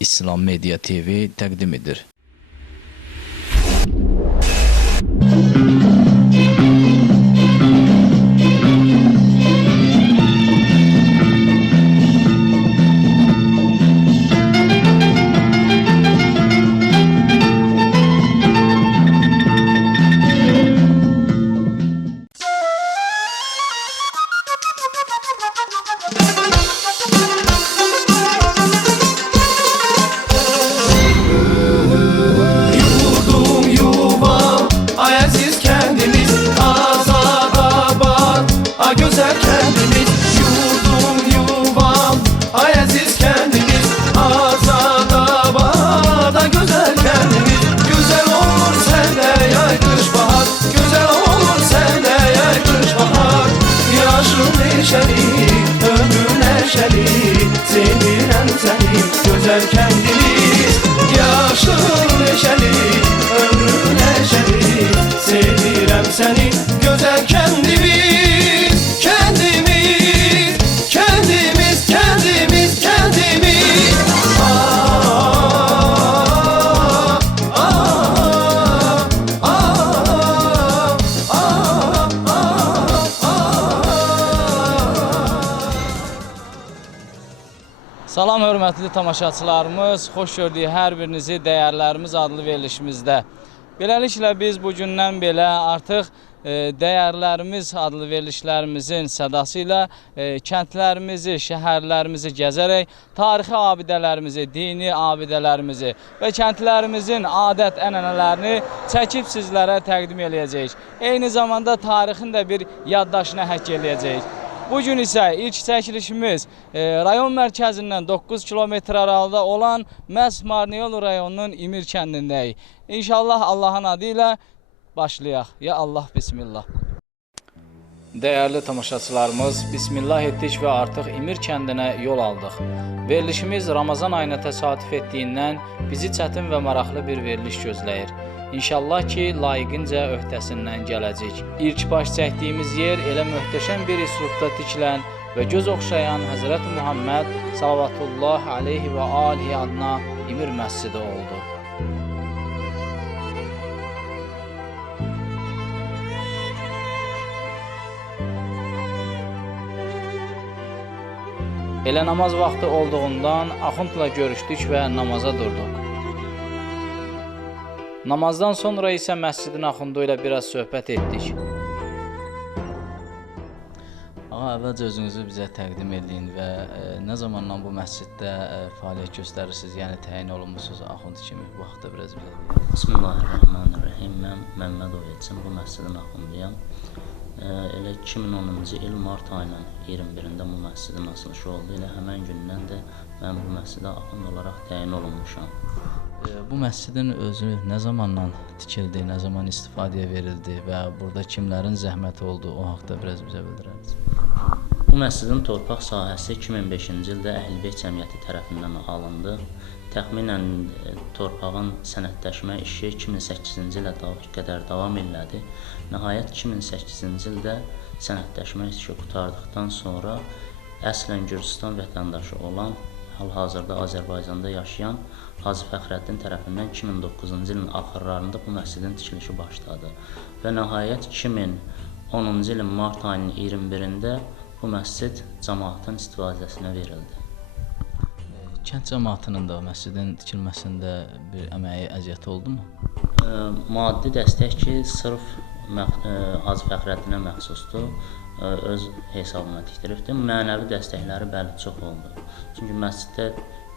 İslam Media TV təqdim edir. Sevirəm səni, gözəl kəndimiz. Yaşıl neşəli, ömrü neşəli. Sevirəm səni, gözəl kəndimiz. Kəndimiz, kəndimiz, kəndimiz, kəndimiz. Salam hörmətli tamaşaçılarımız, xoş gördük hər birinizi dəyərlərimiz adlı verilişimizdə. Beləliklə biz bugündən belə artıq dəyərlərimiz adlı verilişlərimizin sədası ilə kəndlərimizi, şəhərlərimizi gəzərək tarixi abidələrimizi, dini abidələrimizi və kəndlərimizin adət-ənənələrini çəkib sizlərə təqdim eləyəcəyik. Eyni zamanda tarixin də bir yaddaşına həkk eləyəcəyik. Bugün isə ilk çəkilişimiz rayon mərkəzindən 9 kilometr aralıda olan məhz Marniyol rayonunun İmir kəndindəyik. İnşallah Allahın adı ilə başlayaq. Ya Allah, Bismillah. Dəyərli tamaşaçılarımız, Bismillah etdik və artıq İmir kəndinə yol aldıq. Verilişimiz Ramazan ayına təsadüf etdiyindən bizi çətin və maraqlı bir veriliş gözləyir. İnşallah ki, layiqincə öhdəsindən gələcək. İlk baş çəkdiyimiz yer elə möhtəşəm bir üslubda tikilən və göz oxşayan Həzrəti Muhammed Salavatullah aleyhi və alihi adına İmir məscidi oldu. Elə namaz vaxtı olduğundan axundla görüşdük və namaza durduq. Namazdan sonra isə məscidin axundu ilə biraz söhbət etdik. Ağa, əvvəlcə özünüzü bizə təqdim edin və nə zamandan bu məsciddə fəaliyyət göstərirsiniz, yəni təyin olunmusunuz axund kimi? Bu vaxtda biraz bizə deyək. Bismillahirrahmanirrahim. Mən Məmmədov Elçin, bu məscidin axunduyam. Elə 2010-cu il mart ayının 21-də bu məscidin açılışı oldu. Elə həmən gündən də mən bu məscidə axund olaraq təyin olunmuşam. Bu məscidin özü nə zamandan tikildi, nə zaman istifadəyə verildi və burada kimlərin zəhməti oldu, o haqda biraz bizə bildirərsiniz. Bu məscidin torpaq sahəsi 2005-ci ildə Əhlibeyt Cəmiyyəti tərəfindən alındı. Təxminən torpağın sənədləşmə işi 2008-ci ilə qədər davam elədi. Nəhayət 2008-ci ildə sənədləşmə işi qurtardıqdan sonra əslən Gürcüstan vətəndaşı olan, hal-hazırda Azərbaycanda yaşayan Hacı Fəxrəddin tərəfindən 2009-cu ilin axırlarında bu məscidin tikilişi başladı. Və nəhayət 2010-cu ilin mart ayının 21-də bu məscid cəmaatın istifadəsinə verildi. Kənd cəmaatının da məscidin tikilməsində bir əməyi, əziyyəti oldumu? Maddi dəstək ki, sırf Hacı Fəxrəddinə məxsusdur, öz hesabına tikdiribdir. Mənəvi dəstəkləri bəli çox oldu. Çünki məsciddə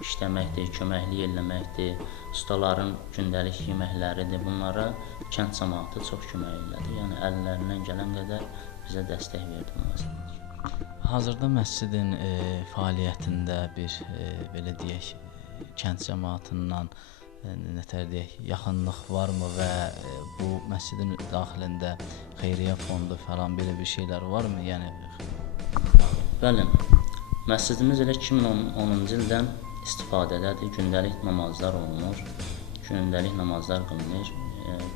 işləməkdir, köməklik eləməkdir, ustaların gündəlik yeməkləridir. Bunlara kənd cəmaatı çox kömək elədi. Yəni əllərindən gələn qədər bizə dəstək verdi bu məsələdə. Hazırda məscidin fəaliyyətində bir belə deyək, kənd cəmaatından nətər deyək, yaxınlıq varmı və bu məscidin daxilində xeyriyyə fondu falan belə bir şeylər varmı? Yəni bəli. Məscidimiz elə 2010-cu ildən istifadədədir. Gündəlik namazlar olunur. Gündəlik namazlar qılınır.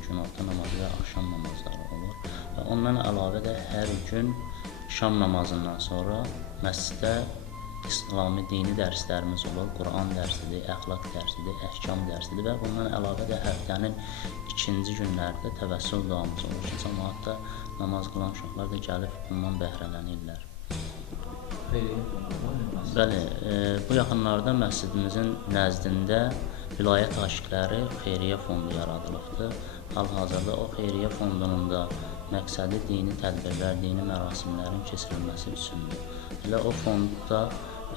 Günorta namazı və axşam namazları olur. Və ondan əlavə də hər gün şam namazından sonra məsciddə İslami dini dərslərimiz olur, Quran dərsidir, əxlaq dərsidir, əhkam dərsidir və bundan əlavə də həftənin ikinci günlərdə təvəssül duamız olur ki, cəmaatda namaz qılan uşaqlar da gəlib bundan bəhrələnirlər. Bəli, bu yaxınlarda məscidimizin nəzdində Vilayət Aşiqləri Xeyriyyə Fondu yaradılıbdır. Hal-hazırda o Xeyriyyə Fondunun da məqsədi dini tədbirlər, dini mərasimlərin keçirilməsi üçündür. Elə o fondda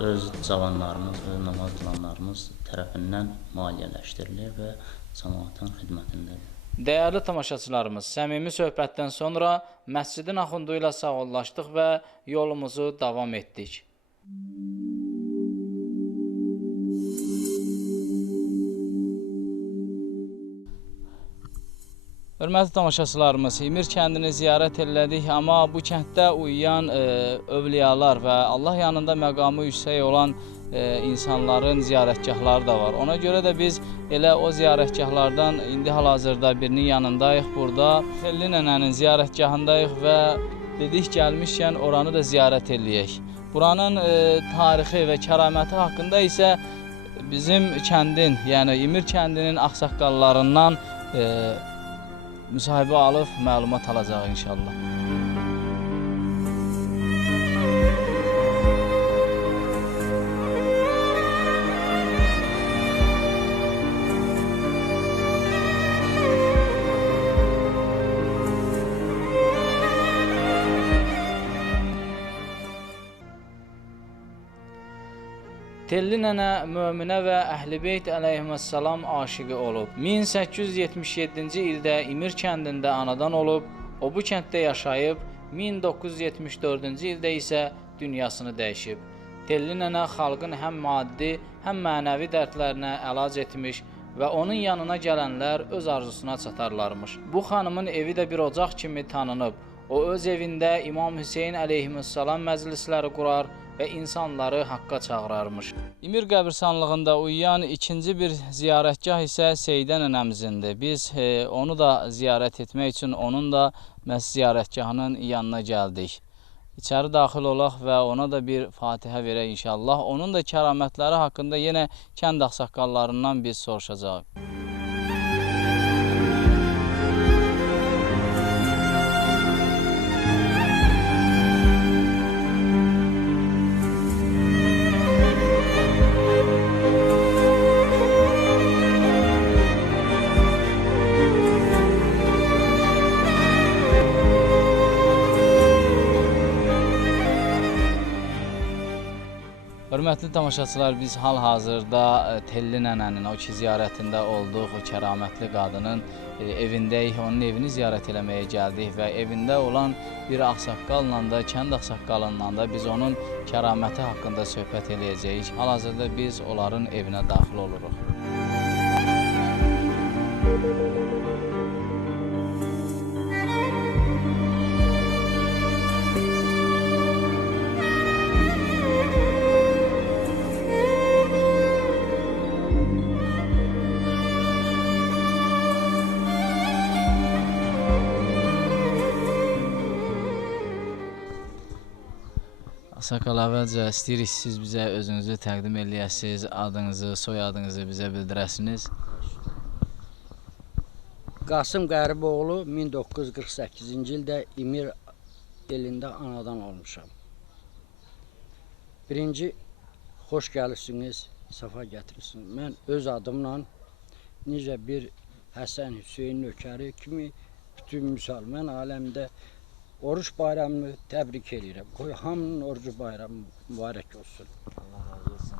öz cavanlarımız, öz namaz qılanlarımız tərəfindən maliyyələşdirilir və cəmaatın xidmətindədir. Dəyərli tamaşaçılarımız, səmimi söhbətdən sonra məscidin axundu ilə sağollaşdıq və yolumuzu davam etdik. Hörmətli tamaşaçılarımız, İmir kəndini ziyarət elədik, amma bu kənddə uyuyan övliyalar və Allah yanında məqamı yüksək olan insanların ziyarətgahları da var. Ona görə də biz elə o ziyarətgahlardan indi hal-hazırda birinin yanındayıq. Burada Telli nənənin ziyarətgahındayıq və dedik gəlmişkən oranı da ziyarət eləyək. Buranın tarixi və kəraməti haqqında isə bizim kəndin, yəni İmir kəndinin ağsaqqallarından müsahibə alıb məlumat alacaq inşallah. Telli nənə möminə və Əhl-i-Beyt əleyhissalam aşiqi olub. 1877-ci ildə İmir kəndində anadan olub, o bu kənddə yaşayıb, 1974-cü ildə isə dünyasını dəyişib. Telli nənə xalqın həm maddi, həm mənəvi dərdlərinə əlac etmiş və onun yanına gələnlər öz arzusuna çatarlarmış. Bu xanımın evi də bir ocaq kimi tanınıb. O öz evində İmam Hüseyin əleyhissalam məclisləri qurar və insanları haqqa çağırarmış. İmir qəbirstanlığında uyuyan ikinci bir ziyarətgah isə Seydə nənəmizindir. Biz onu da ziyarət etmək üçün onun da məhz ziyarətgahının yanına gəldik. İçəri daxil olaq və ona da bir Fatihə verək inşallah. Onun da kəramətləri haqqında yenə kənd ağsaqqallarından biz soruşacağıq. Hörmətli tamaşaçılar, biz hal-hazırda Telli nənənin o ki ziyarətində olduq, o kəramətli qadının evindəyik, onun evini ziyarət eləməyə gəldik və evində olan bir ağsaqqalla da, kənd ağsaqqalından da biz onun kəraməti haqqında söhbət eləyəcəyik. Hal-hazırda biz onların evinə daxil oluruq. Ağsaqqal, əvvəlcə istəyirik siz bizə özünüzü təqdim eləyəsiniz, adınızı, soyadınızı bizə bildirəsiniz. Qasım Qəriboğlu 1948-ci ildə İmir elində anadan olmuşam. Birinci, xoş gəlirsiniz, səfa gətirirsiniz. Mən öz adımla necə bir Həsən Hüseyin nökəri kimi bütün müsəlman aləmdə oruç bayramını təbrik edirəm. Qoy hamının orucu bayramı mübarək olsun. Allah razı olsun.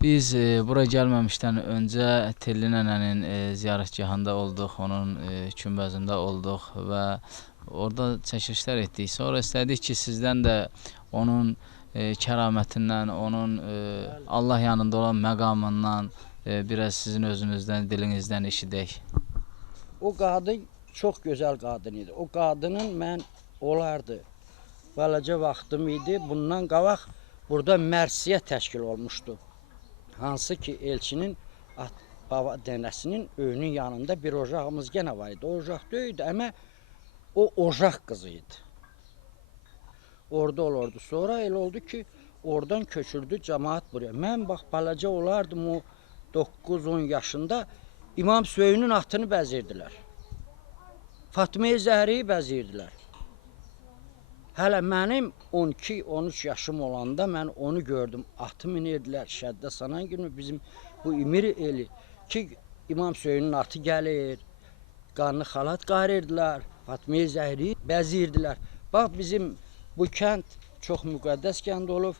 Biz bura gəlməmişdən öncə Telli nənənin ziyarətgahında olduq, onun kümbözündə olduq və orada çəkilişlər etdik. Sonra istədik ki, sizdən də onun kəramətindən, onun Allah yanında olan məqamından biraz sizin özünüzdən, dilinizdən eşidək. O qadın çox gözəl qadın idi. O qadının mən olardı. Balaca vaxtım idi. Bundan qabaq burada mərsiyə təşkil olmuşdu. Hansı ki, elçinin baba dənəsinin öyünün yanında bir ocağımız gene var idi. O ocaq deyildi, amma o ocaq qızı idi. Orada olurdu. Sonra elə oldu ki, oradan köçürdü cemaat buraya. Mən bax balaca olardım o 9-10 yaşında İmam Hüseynin atını bəzirdilər. Fatma-i Zəhriyi bəzirdilər. Hələ mənim 12-13 yaşım olanda mən onu gördüm. Atı minirdilər. Şəddə sanan günü bizim bu İmir eli ki İmam Hüseynin atı gəlir. Qanlı xalat qayrırdılar. Fatma-i Zəhriyi bəzirdilər. Bax bizim bu kənd çox müqəddəs kənd olub.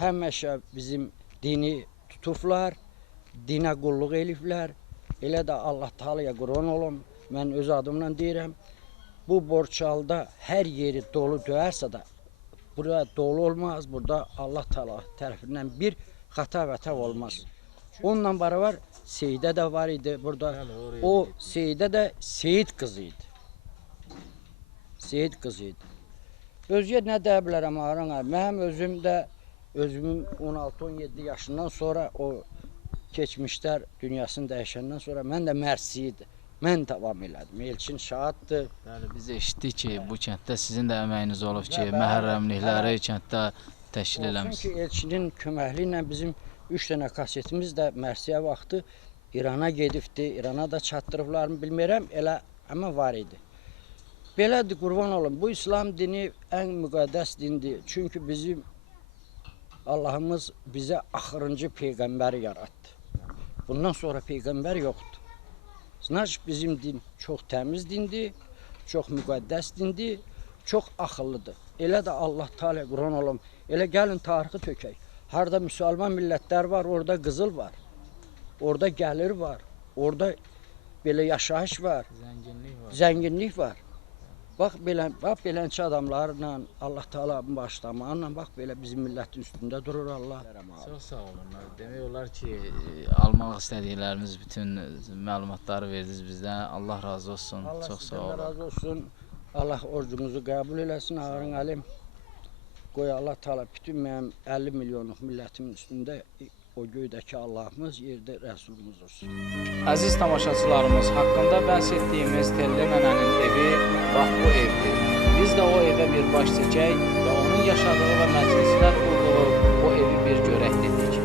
Həmişə bizim dini tutublar, dinə qulluq eliblər. Elə də Allah Taalaya qurban olum. Mən öz adımla deyirəm. Bu Borçalıda hər yeri dolu döyərsə də burada dolu olmaz. Burada Allah Taala tərəfindən bir xata və təv olmaz. Onunla beraber Seyidə də var idi burada. O Seyidə də Seyid qızı idi. Seyid qızı idi. Özgə nə deyə bilərəm Aran abi? Mənim özümün 16-17 yaşından sonra o keçmişlər dünyasını dəyişəndən sonra mən də Mərsi idi. Mən davam elədim. Elçin şahiddir. Bəli, biz eşitdik ki, bu kənddə sizin də əməyiniz olub ki, məhərrəmlikləri kənddə təşkil eləmişsiniz. Çünki Elçinin köməkliyi ilə bizim 3 dənə kasetimiz də Mərsiyə vaxtı İrana gedibdi. İrana da çatdırıblarını bilmirəm, elə amma var idi. Belədir, qurban olun. Bu İslam dini ən müqəddəs dindir. Çünki bizim Allahımız bizə axırıncı peyğəmbəri yarattı. Bundan sonra peyğəmbər yoxdur. Znaç bizim din çox təmiz dindir, çox müqəddəs dindir, çox axıllıdır. Elə də Allah Teala Qur'an olum. Elə gəlin tarixi tökək. Harda müsəlman millətlər var, orada qızıl var. Orada gəlir var. Orada belə yaşayış var. Zənginlik var. Bax beləncə adamlarla Allah Teala başlamaqla bax belə bizim millətin üstündə durur Allah. Çox sağ olun. Demək olar ki, almaq istədiklərimiz bütün məlumatları verdiniz bizdən. Allah razı olsun. Allah çox sağ sizdən olun. razı olsun. Allah orucunuzu qəbul eləsin Ağarın Əlim. Qoy Allah Teala bütün mənim 50 milyonluq millətimin üstündə o göydəki Allahımız, yerdə Rəsulumuz olsun. Əziz tamaşaçılarımız, haqqında bəhs etdiyimiz Telli nənənin evi bax bu evdir. Biz də o evə bir baş çəkək və onun yaşadığı və məclislər qurduğu o evi bir görək dedik.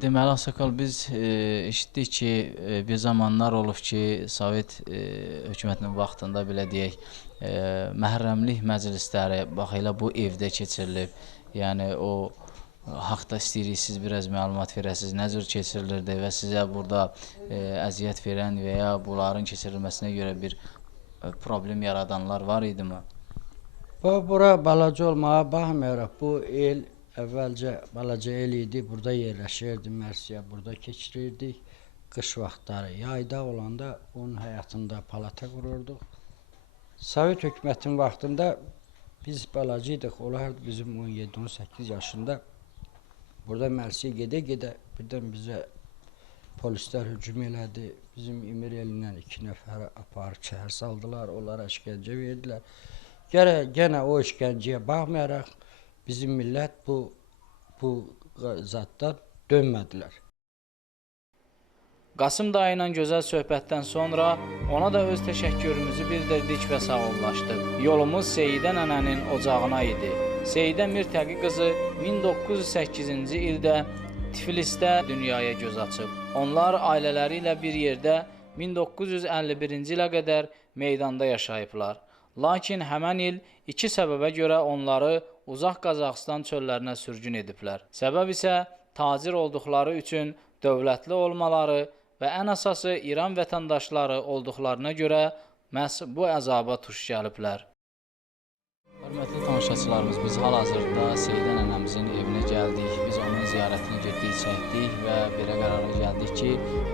Deməli, Ağsaqqal, biz eşitdik ki, bir zamanlar olub ki, Sovet hökumətinin vaxtında, belə deyək, məhərrəmlik məclisləri bax elə bu evdə keçirilib. Yəni, o haqda istəyirik, siz biraz məlumat verəsiniz, nə cür keçirilirdi və sizə burada əziyyət verən və ya bunların keçirilməsinə görə bir problem yaradanlar var idimi? Bura balaca olmağa baxmayaraq, bu el əvvəlcə balaca el idi, burada yerləşirdi, Mərsiyə burada keçirirdik. Qış vaxtları, yayda olanda onun həyatında palata qururduq. Sovet hökumətinin vaxtında biz balaca idik, olardı bizim 17-18 yaşında. Burada Mərsiyə gedə-gedə birdən bizə polislər hücum elədi. Bizim İmir elindən 2 nəfər aparıb şəhər saldılar, onlara işgəncə verdilər. Gənə o işgəncəyə baxmayaraq, bizim millət bu zatdan dönmədilər. Qasım dayı ilə gözəl söhbətdən sonra ona da öz təşəkkürümüzü bildirdik və sağollaşdıq. Yolumuz Seyidə nənənin ocağına idi. Seyidə Mirtəqi qızı 1908-ci ildə Tiflisdə dünyaya göz açıb. Onlar ailələri ilə bir yerdə 1951-ci ilə qədər meydanda yaşayıblar. Lakin həmən il 2 səbəbə görə onları uzaq Qazaxıstan çöllərinə sürgün ediblər. Səbəb isə tacir olduqları üçün dövlətli olmaları və ən əsası İran vətəndaşları olduqlarına görə məhz bu əzaba tuş gəliblər. Hörmətli tamaşaçılarımız, biz hal-hazırda Seyidə nənəmizin evinə gəldik. Biz onun ziyarətini getdik, çəkdik və belə qərara gəldik ki,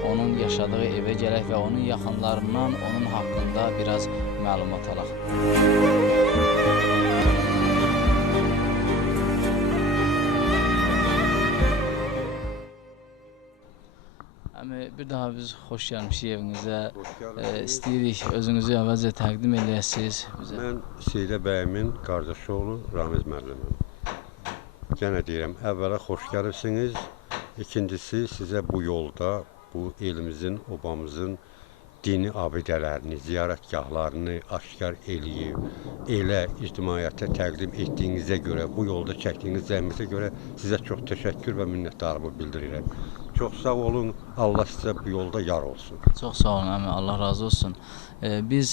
onun yaşadığı evə gələk və onun yaxınlarından onun haqqında biraz məlumat alaq. Bir daha biz xoş gəlmişik evinizə. İstəyirik özünüzü əvvəlcə təqdim eləyəsiniz bizə. Mən Seydə bəyimin qardaşı oğlu Ramiz müəllimim. Yenə deyirəm, əvvəla xoş gəlibsiniz. İkincisi, sizə bu yolda, bu elimizin, obamızın dini abidələrini, ziyarətgahlarını aşkar eləyib, elə ictimaiyyətə təqdim etdiyinizə görə, bu yolda çəkdiyiniz zəhmətə görə sizə çox təşəkkür və minnətdarlıq bildirirəm. Çox sağ olun, Allah sizə bu yolda yar olsun. Çox sağ olun əmi, Allah razı olsun. Biz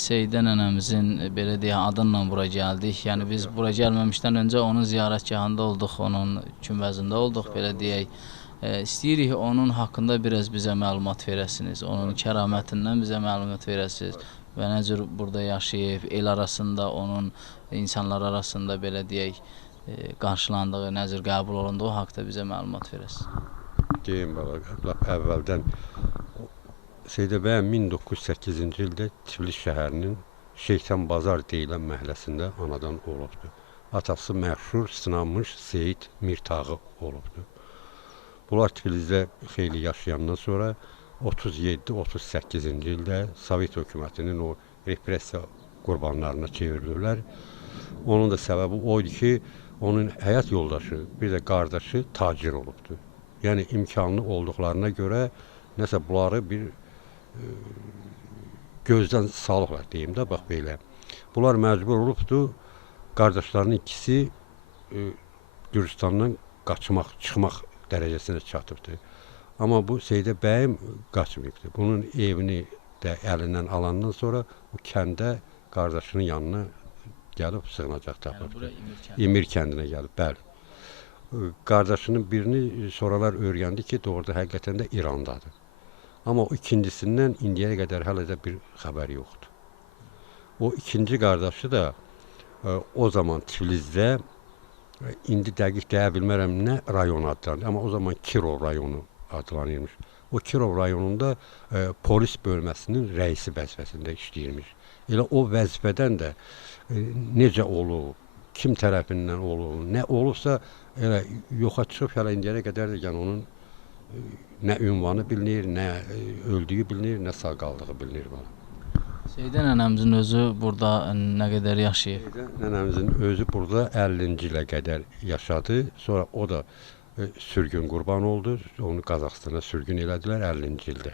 Seydə nənəmizin belə deyək adınla bura gəldik. Yəni biz bura gəlməmişdən öncə onun ziyarətgahında olduq, onun kümbəsində olduq belə deyək. İstəyirik onun haqqında biraz bizə məlumat verəsiniz, onun kəramətindən bizə məlumat verəsiniz və nə cür burada yaşayıb, el arasında onun insanlar arasında belə deyək qarşılandığı, nə cür qəbul olunduğu haqqda bizə məlumat verəsiniz. Deyim bala, əvvəldən Seydə bəyəm 1908-ci ildə Tiflis şəhərinin Şeytan Bazar deyilən məhəlləsində anadan olubdur. Atası məşhur, sınanmış Seyid Mirtağı olubdur. Bunlar Tiflisdə xeyli yaşayandan sonra 37-38-ci ildə Sovet hökumətinin o repressiya qurbanlarına çevrilirlər. Onun da səbəbi oydu ki, onun həyat yoldaşı, bir də qardaşı tacir olubdur. Yəni imkanlı olduqlarına görə nəsə bunları bir gözdən salıblar deyim də, bax belə. Bunlar məcbur olubdur, qardaşlarının ikisi Gürcüstandan qaçmaq, çıxmaq dərəcəsinə çatıbdır. Amma bu Seydə bəyim qaçmayıbdır. Bunun evini də əlindən alandan sonra o kəndə qardaşının yanına gəlib sığınacaq tapıbdır. İmir kəndinə gəlib, bəli. Qardaşının birini sonralar öyrəndi ki, doğruda həqiqətən də İrandadır. Amma o ikincisindən indiyə qədər hələ də bir xəbər yoxdur. O ikinci qardaşı da o zaman Tiflisdə, indi dəqiq deyə bilmərəm nə rayon adlanır, amma o zaman Kirov rayonu adlanırmış. O Kirov rayonunda polis bölməsinin rəisi vəzifəsində işləyirmiş. Elə o vəzifədən də necə olub, kim tərəfindən olub, nə olubsa elə yoxa çıxıb hələ indiyənə qədər də yəni onun nə ünvanı bilinir, nə öldüyü bilinir, nə sağ qaldığı bilinir bana. Seydə nənəmizin özü burada nə qədər yaşayıb? Seydə nənəmizin özü burada 50-ci ilə qədər yaşadı. Sonra o da sürgün qurban oldu. Onu Qazaxstana sürgün elədilər 50-ci ildə.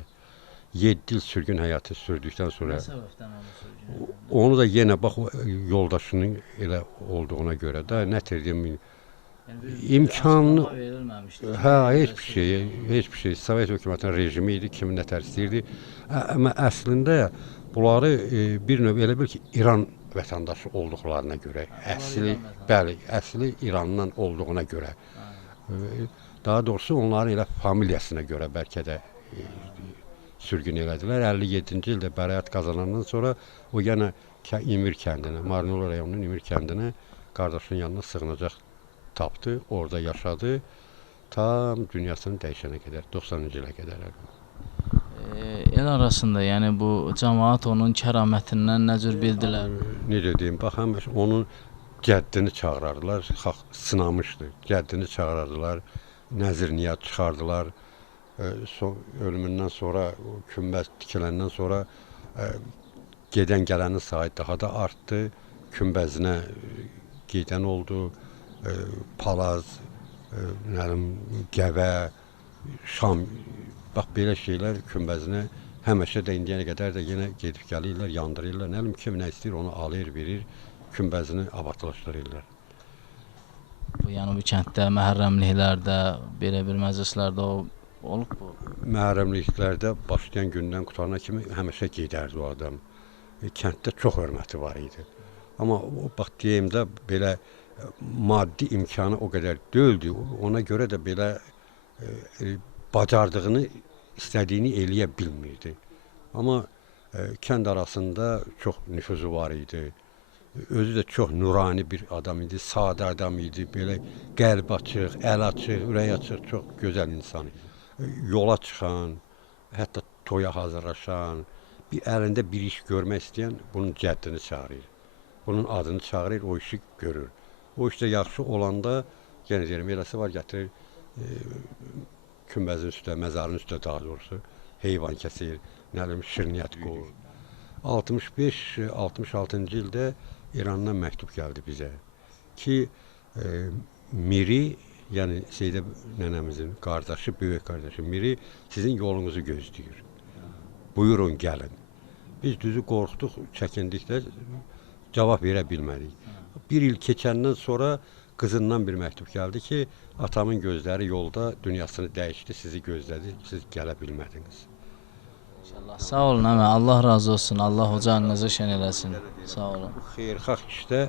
7 il sürgün həyatı sürdükdən sonra Nə səbəbdən onu sürgün? onu da yenə bax yoldaşının elə olduğuna görə də nə deyim imkanlı hə heç bir şey Sovet hökumətinin rejimi idi, kimin nətər istəyirdi. Amma əslində bunları bir növ elə bil ki İran vətəndaşı olduqlarına görə, əsli İrandan olduğuna görə. Daha doğrusu onların elə familiyasına görə bəlkə də sürgün elədilər. 57-ci ildə bəraət qazanandan sonra o yenə İmir kəndinə, Marnolo rayonunun İmir kəndinə qardaşının yanına sığınacaq tapdı, orada yaşadı. Tam dünyasını dəyişənə qədər, 90-cı ilə qədər. El arasında, yəni bu cəmaət onun kəramətindən nə cür bildilər? Necə deyim, bax, həm onun cəddini çağırardılar, sınamışdı, cəddini çağırardılar, nəzir niyaz çıxardılar. Ölümündən sonra, kümbəz tikiləndən sonra gedən gələnin sayı daha da artdı. Kümbəzinə gedən oldu, palaz, gəvə, şam, bax belə şeylər kümbəzinə həmişə də indiyənə qədər də yenə gedib gəlirlər, yandırırlar. Nə bilim kim nə istəyir onu alır, verir, kümbəzini abadlaşdırırlar. Yəni bu kənddə, məhərrəmliklərdə, belə bir məclislərdə olub bu? Məhərrəmliklərdə başlayan gündən qutarana kimi həmişə gedərdi o adam. Kənddə çox hörməti var idi. Amma bax deyim də belə maddi imkanı o qədər deyildi. Ona görə də belə bacardığını, istədiyini eləyə bilmirdi. Amma kənd arasında çox nüfuzu var idi. Özü də çox nurani bir adam idi, sadə adam idi. Belə qəlb açıq, əl açıq, ürək açıq, çox gözəl insan idi. Yola çıxan, hətta toya hazırlaşan, bir əlində bir iş görmək istəyən bunun cəddini çağırır. Bunun adını çağırır, o işi görür. O işdə yaxşı olanda, yenə deyirəm, eləsi var gətirir, kümbəzin üstə, məzarın üstə daha doğrusu heyvan kəsir, nə bilim şirniyyat qoyur. 65-66-cı ildə İrandan məktub gəldi bizə ki, Miri, yəni Seydə nənəmizin qardaşı, böyük qardaşı Miri sizin yolunuzu gözləyir. Buyurun, gəlin. Biz düzü qorxduq, çəkindikdə cavab verə bilmədik. Bir il keçəndən sonra qızından bir məktub gəldi ki, atamın gözləri yolda dünyasını dəyişdi, sizi gözlədi, siz gələ bilmədiniz. İnşallah. Sağ olun əmə. Allah razı olsun. Allah ocağınızı şən eləsin. Sağ olun. Bu xeyirxah işdə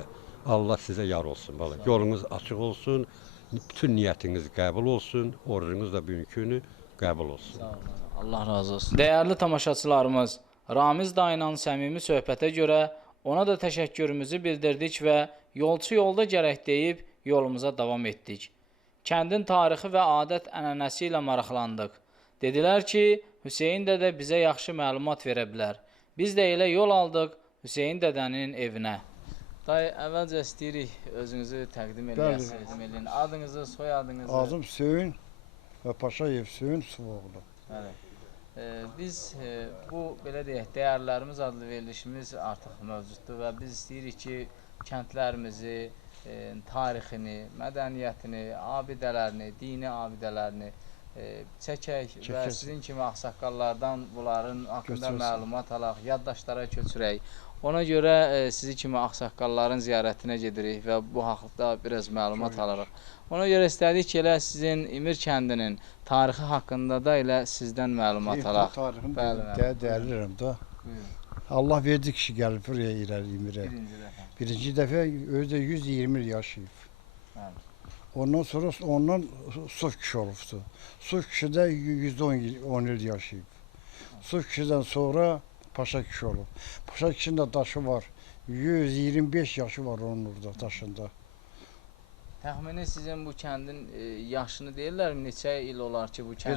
Allah sizə yar olsun. Bala. Yolunuz açıq olsun, bütün niyyətiniz qəbul olsun, orucunuz da mümkünü qəbul olsun. Sağ olun. Allah razı olsun. Dəyərli tamaşaçılarımız, Ramiz dayla səmimi söhbətə görə ona da təşəkkürümüzü bildirdik və yolçu yolda gərək deyib yolumuza davam etdik. Kəndin tarixi və adət ənənəsi ilə maraqlandıq. Dedilər ki, Hüseyin dədə bizə yaxşı məlumat verə bilər. Biz də elə yol aldıq Hüseyin dədənin evinə. Dayı, əvvəlcə istəyirik özünüzü təqdim edin. Adınızı, soyadınızı. Adım Hüseyin və Paşayev Hüseyin Suvoğlu. Bəli. Biz bu, belə deyək, dəyərlərimiz adlı verilişimiz artıq mövcuddur və biz istəyirik ki, kəndlərimizi, tarixini, mədəniyyətini, abidələrini, dini abidələrini çəkək və sizin kimi ağsaqqallardan bunların haqqında məlumat alaq, yaddaşlara köçürək. Ona görə sizi kimi ağsaqqalların ziyarətinə gedirik və bu haqda biraz məlumat alırıq. Ona görə istədik ki, elə sizin İmir kəndinin tarixi haqqında da elə sizdən məlumat alaq. Tarixini dəyərlirəm da. Allah verdi kişi gəlib buraya irəli İmirə. Birinci dəfə özü də 120 il yaşayıb. Ondan sonra ondan Suf kişi olubdu. Suf kişi də 110 il yaşayıb. Suf kişiden sonra Paşa kişi olub. Paşa kişinin də daşı var. 125 yaşı var onun orada daşında. Təxmini sizin bu kəndin yaşını deyirlər mi? Neçə il olar ki bu kəndin?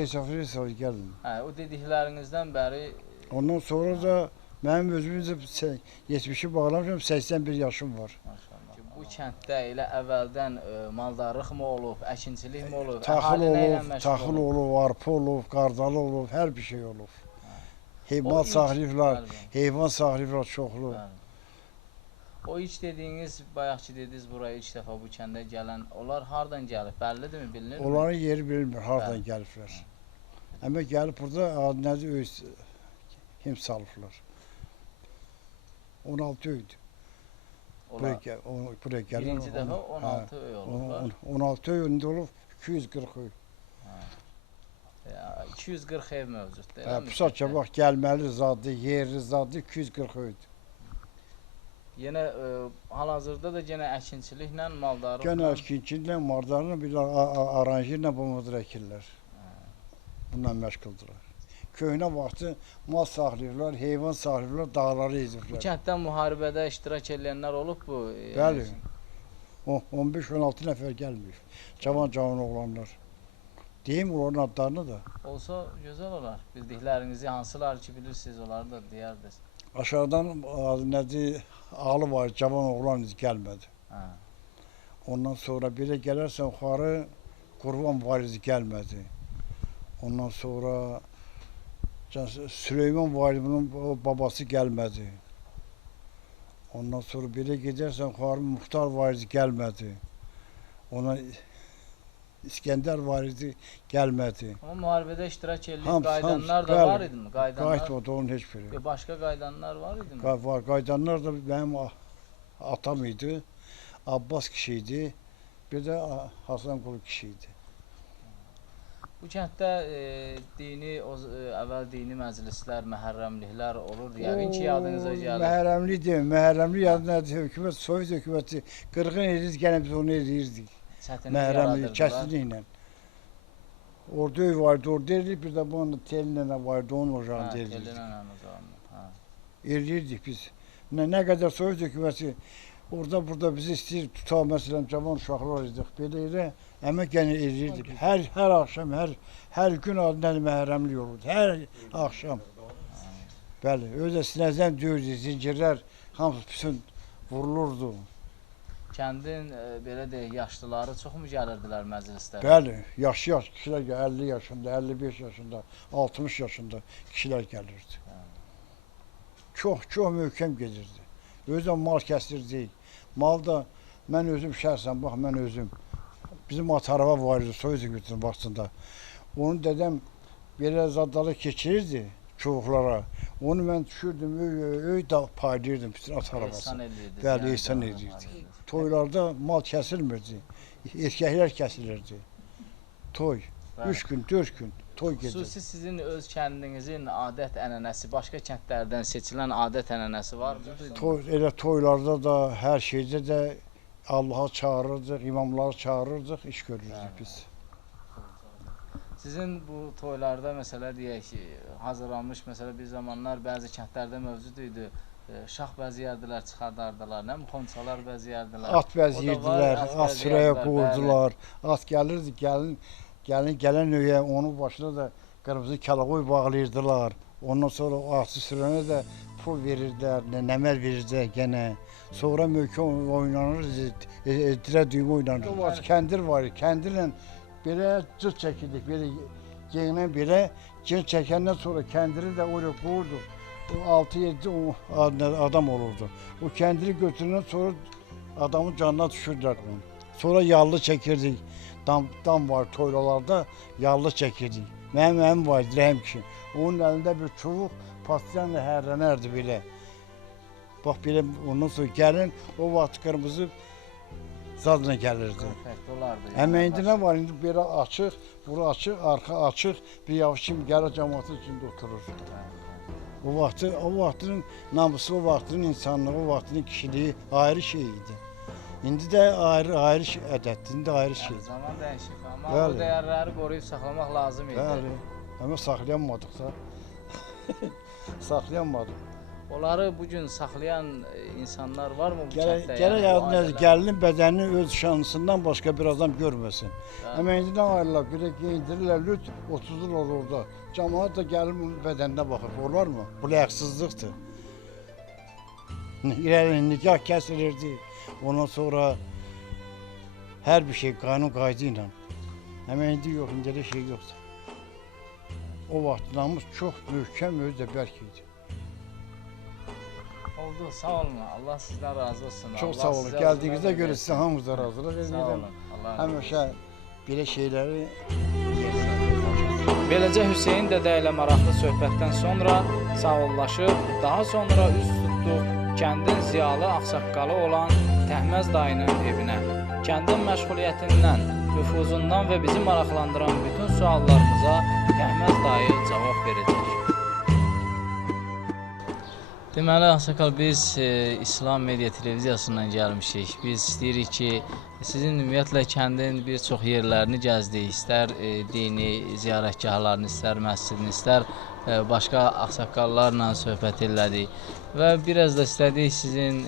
Hesablı gəlin. O dediklərinizdən bəri... Ondan sonra da mənim özümüz də 70'i bağlamışam, 81 yaşım var. Bu kənddə elə əvvəldən maldarlıq mı olub, əkinçilik mi olub? Taxıl olub, arpa olub, qardalı olub, hər bir şey olub. Heyvan saxlayıblar çoxlu. O ilk dediyiniz, bayaq ki dediniz buraya ilk dəfə bu kəndə gələn, onlar hardan gəlib, bəllidir mi, bilinir mi? Onların yeri bilinmir, hardan gəliblər. Amma gəlib burada nədir öz him salıblar. 16 öydü. Buraya gəlib. Birinci dəfə 16 öy olub. 16 öy olub, 240 öy. 240 ev mövcuddur. Pusat bax, gəlməli zadı, yerli zadı 240 öydü. Yenə hal-hazırda da yenə əkinçiliklə, maldarlıqla... Yenə əkinçiliklə, maldarlıqla, bir aranjirlə bu mıdır əkirlər. Bundan məşğuldurlar. Köhnə vaxtı mal saxlayırlar, heyvan saxlayırlar, dağları eziblər. Bu kənddən müharibədə iştirak edənlər olub bu? Bəli. 15-16 nəfər gəlmir. Cavan oğlanlar. Deyim onların adlarını da. Olsa gözəl olar. Bildiklərinizi hansılar ki bilirsiniz, onları da deyərdiniz. Aşağıdan nədir, ağlı var, cavan oğlan gəlmədi. Ondan sonra belə gələrsən yuxarı, Qurban varizi gəlmədi. Ondan sonra Süleyman varizinin babası gəlmədi. Ondan sonra belə gedərsən yuxarı, Muxtar varizi gəlmədi. Ona İskəndər varizi gəlmədi. Amma müharibədə iştirak edilib qaydanlar da var idi mi? Qayıtmadı onun heç biri. Başqa qaydanlar var idi mi? Var, qaydanlar da mənim atam idi, Abbas kişi idi, bir də Hasan Qulu kişi idi. Bu kənddə əvvəl dini məclislər, məhərrəmliklər olurdu. Yəqin ki, yadınıza gəlir. Məhərrəmlik deyil, məhərrəmlik yadındadır. Hökumət, Sovet hökuməti qırğın edirdik, gənə biz onu edirdik. Məhərrəmlik, kəsinliklə. Orada öy vardı, orada edirdik, bir də bunun telinə vardı, onun ocağında edirdik. Edirdik biz. Nə qədər Sovet hökuməti orada bizi istəyir tutar, məsələn, cavan uşaqlar idik, belə elə, əmə gənə edirdik. Hər axşam, hər gün adından məhərrəmlik olurdu, hər axşam. Bəli, özə sinəzdən döyürdük, zincirlər, hamısı bütün vurulurdu. Kəndin belə deyək, yaşlıları çoxmu gəlirdilər məclislərə? Bəli, yaşlı kişilər 50 yaşında, 55 yaşında, 60 yaşında kişilər gəlirdi. Çox möhkəm gedirdi. Özü mal kəsirdik. Mal da mən özüm şəxsən, bax mən özüm. Bizim atarava var idi Sovet hökumətinin vaxtında. Onu dedəm belə zaddalı keçirirdi çubuqlara. Onu mən düşürdüm, öy da paylayırdım bütün ataravası. Bəli, ehsan edirdik. Toylarda mal kəsilmirdi. Erkəklər kəsilirdi. Toy. 3 gün, 4 gün toy gedir. Xüsusi sizin öz kəndinizin adət ənənəsi, başqa kəndlərdən seçilən adət ənənəsi varmı? Elə toylarda da, hər şeydə də Allaha çağırırdıq, imamları çağırırdıq, iş görürdük biz. Sizin bu toylarda məsələ deyək ki, hazırlanmış məsələ bir zamanlar bəzi kəndlərdə mövcud idi. Şax bəzəyərdilər, çıxardardılar, nə xonçalar bəzəyərdilər. At bəziyirdilər, at sürəyə qoyurdular. At gəlirdi, gələn öyə onun başına da qırmızı kəlaqoy bağlayırdılar. Ondan sonra o atı sürənə də pul verirdilər, nəmər verirdilər gənə. Sonra möhkəm oynanırdı, dirə düymə oynanırdı. O vaxt kəndir var, kəndirlə belə cız çəkirdik, belə yenə belə cız çəkəndən sonra kəndiri də oraya qoyurduq. 6-7 adam olurdu. O kəndiri götürəndən sonra adamın canına düşürdülər onu. Sonra yallı çəkirdik. Dam var toylalarda yallı çəkirdik. Mənim var, Rəhim kişi. Onun əlində bir çubuq patlayanla hərlənərdi belə. Bax belə ondan sonra gəlin o vaxt qırmızı zadla gəlirdi. Həmən indi nə var? İndi belə açıq, bura açıq, arxa açıq, bir yavaş kimi gəlir cəmaatın içində oturur. O vaxtın namusu, o vaxtın insanlığı, o vaxtın kişiliyi ayrı şey idi. İndi də ayrı ədətdir, indi ayrı şey. Zaman dəyişir, amma bu dəyərləri qoruyub saxlamaq lazım idi. Bəli, amma saxlayanmadıqsa, saxlayanmadıq. Onları bugün saxlayan insanlar varmı bu kənddə? Gərək gəlinin bədənini öz şansından başqa bir adam görməsin. Amma indidən ayrılar, bir də geyindirirlər, lüt 30 il olur orada. Cəmaat da gəlin bədəninə baxır, olar mı? Bu ləqsizlikdir. İrəli nikah kəsilirdi, ondan sonra hər bir şey qanun qaydı ilə. Amma indi yox, indi elə şey yoxdur. O vaxt namus çox möhkəm, özü də bərk idi. Oldu, sağ olun. Allah sizdən razı olsun. Çox sağ olun. Gəldiyinizdə görə sizə hamımıza razılıq edirəm. Sağ olun. Həmişə belə şeyləri Beləcə Hüseyn dədə ilə maraqlı söhbətdən sonra sağollaşıb, daha sonra üz tutduq kəndin ziyalı ağsaqqalı olan Təhməz dayının evinə. Kəndin məşğuliyyətindən, nüfuzundan və bizi maraqlandıran bütün suallarımıza Təhməz dayı cavab verəcək. Deməli, Ağsaqqal, biz İslam Media televiziyasından gəlmişik. Biz istəyirik ki, sizin ümumiyyətlə kəndin bir çox yerlərini gəzdik. İstər dini ziyarətgahlarını, istər məscidini, istər başqa ağsaqqallarla söhbət elədik. Və biraz da istədik sizin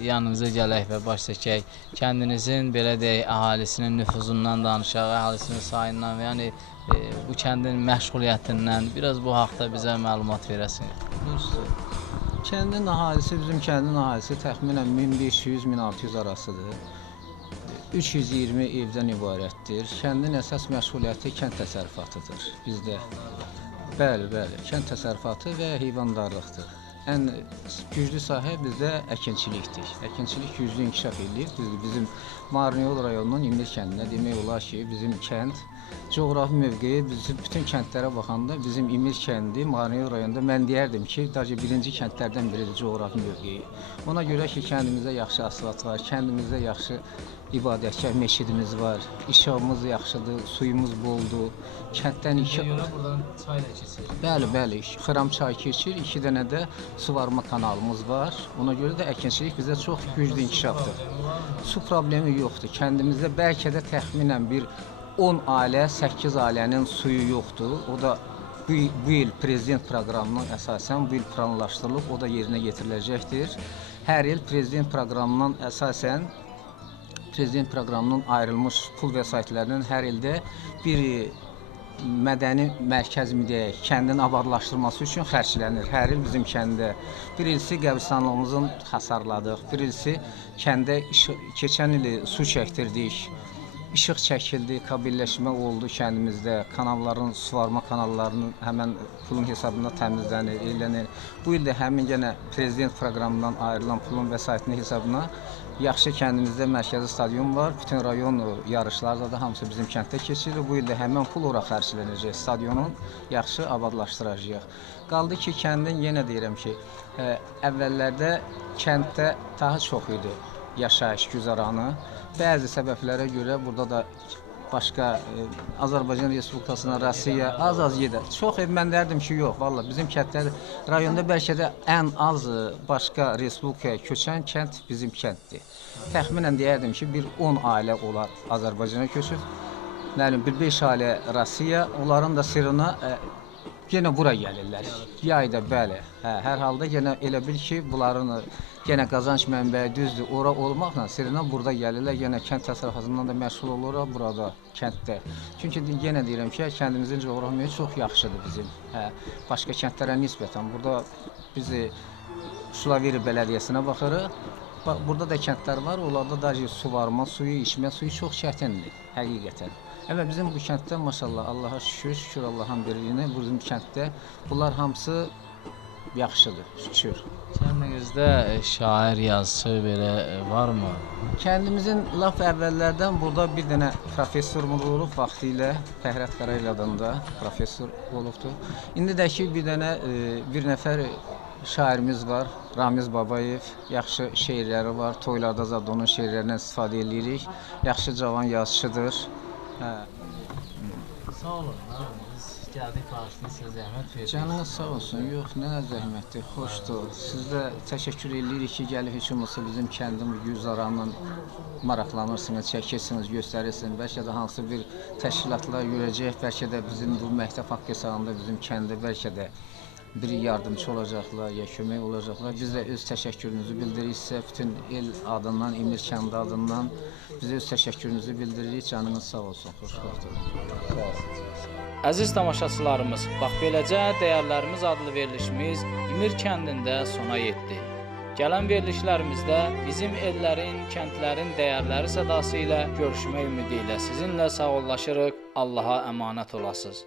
yanınıza gələk və baş çəkək. Kəndinizin, belə deyək, əhalisinin nüfuzundan danışaq, əhalisinin sayından və yəni bu kəndin məşğuliyyətindən biraz bu haqda bizə məlumat verəsiniz. Kəndin əhalisi, bizim kəndin əhalisi təxminən 1500-1600 arasıdır. 320 evdən ibarətdir. Kəndin əsas məşğuliyyəti kənd təsərrüfatıdır bizdə. Bəli, kənd təsərrüfatı və heyvandarlıqdır. Ən güclü sahə bizdə əkinçilikdir. Əkinçilik güclü inkişaf edir. Bizim Marniyol rayonunun İmir kəndinə demək olar ki, bizim kənd coğrafi mövqeyi bütün kəndlərə baxanda bizim İmir kəndi Marniyol rayonunda mən deyərdim ki, birinci kəndlərdən biridir coğrafi mövqeyi. Ona görə ki, kəndimizdə yaxşı asfalt var, kəndimizdə yaxşı ibadətkar meşidimiz var, işığımız yaxşıdır, suyumuz boldur. Kənddən buradan çay da keçir. Bəli, Xıram çay keçir, 2 dənə də suvarma kanalımız var. Ona görə də əkinçilik bizdə çox güclü inkişafdır. Su problemi yoxdur. Kəndimizdə bəlkə də təxminən bir 10 ailə, 8 ailənin suyu yoxdur. O da bu il prezident proqramına əsasən bu il planlaşdırılıb, o da yerinə yetiriləcəkdir. Hər il prezident proqramından əsasən Prezident proqramının ayrılmış pul vəsaitlərinin hər ildə bir mədəni mərkəz mi deyək, kəndin abadlaşdırılması üçün xərclənir hər il bizim kəndə. Birincisi qəbristanlığımızın həsarladıq, birincisi kəndə keçən il su çəkdirdik. İşıq çəkildi, kabelləşmə oldu kəndimizdə. Kanalların, suvarma kanallarının həmən pulun hesabına təmizlənir, elənir. Bu il də həmin yenə prezident proqramından ayrılan pulun vəsaitinin hesabına yaxşı kəndimizdə mərkəzi stadion var. Bütün rayon yarışları da hamısı bizim kənddə keçirilir. Bu il də həmən pul ora xərclənəcək. Stadionu yaxşı abadlaşdıracağıq. Qaldı ki, kəndin yenə deyirəm ki, əvvəllərdə kənddə daha çox idi yaşayış güzaranı. Bəzi səbəblərə görə burada da başqa Azərbaycan Respublikasına, Rusiya az gedir. Çox mən derdim ki, yox, valla bizim kəndlər rayonda bəlkə də ən az başqa respublikaya köçən kənd bizim kənddir. Təxminən deyərdim ki, bir 10 ailə olar Azərbaycana köçür. Nə bilim, bir 5 ailə Rusiya, onların da sırrına yenə bura gəlirlər. Yayda, bəli. Hər halda yenə elə bil ki, bunların yenə qazanc mənbəyi düzdür. Ora olmaqla sirrinə burada gəlirlər. Yenə kənd təsərrüfatından da məşğul olurlar burada, kənddə. Çünki yenə deyirəm ki, kəndimizin coğrafiyası çox yaxşıdır bizim. Başqa kəndlərə nisbətən. Burada biz Sulaveri bələdiyyəsinə baxırıq. Burada da kəndlər var. Onlarda da suvarma suyu, içmə suyu çox çətindir, həqiqətən. Evet, bizim bu kənddə maşallah, Allaha şükür Allah'ın birliyinə, bizim kənddə bunlar hamısı yaxşıdır, şükür. Kəndinizdə şair yazısı belə varmı? Kəndimizin laf əvvəllərdən burada bir dənə professorumuz olub, vaxtilə Fəhrət Qarayel adında professor olubdur. İndi də ki, bir nəfər şairimiz var, Ramiz Babayev, yaxşı şeirləri var, toylarda zad onun şeirlərindən istifadə edirik, yaxşı cavan yazıçıdır. Sağ olun, biz gəldik qarşısında sizə zəhmət veririk. Canınız sağ olsun, yox, nə zəhmətdir, xoşdur. Sizdə təşəkkür edirik ki, gəlib heç olmasa bizim kəndin güzaranla maraqlanırsınız, çəkirsiniz, göstərirsiniz. Bəlkə də hansı bir təşkilatlar yürəcək, bəlkə də bizim bu məktəb haqqı hesabında bizim kəndə bəlkə də bir yardımcı olacaqlar, ya kömək olacaqlar. Biz də öz təşəkkürümüzü bildiriksə, bütün el adından, İmir kəndi adından biz öz təşəkkürümüzü bildiririk. Canınız sağ olsun, xoşbəxt olun. Əziz tamaşaçılarımız, bax beləcə Dəyərlərimiz adlı verilişimiz İmir kəndində sona yetdi. Gələn verilişlərimizdə bizim ellərin, kəndlərin dəyərləri sədası ilə görüşmək ümidi ilə sizinlə sağollaşırıq. Allaha əmanət olasınız.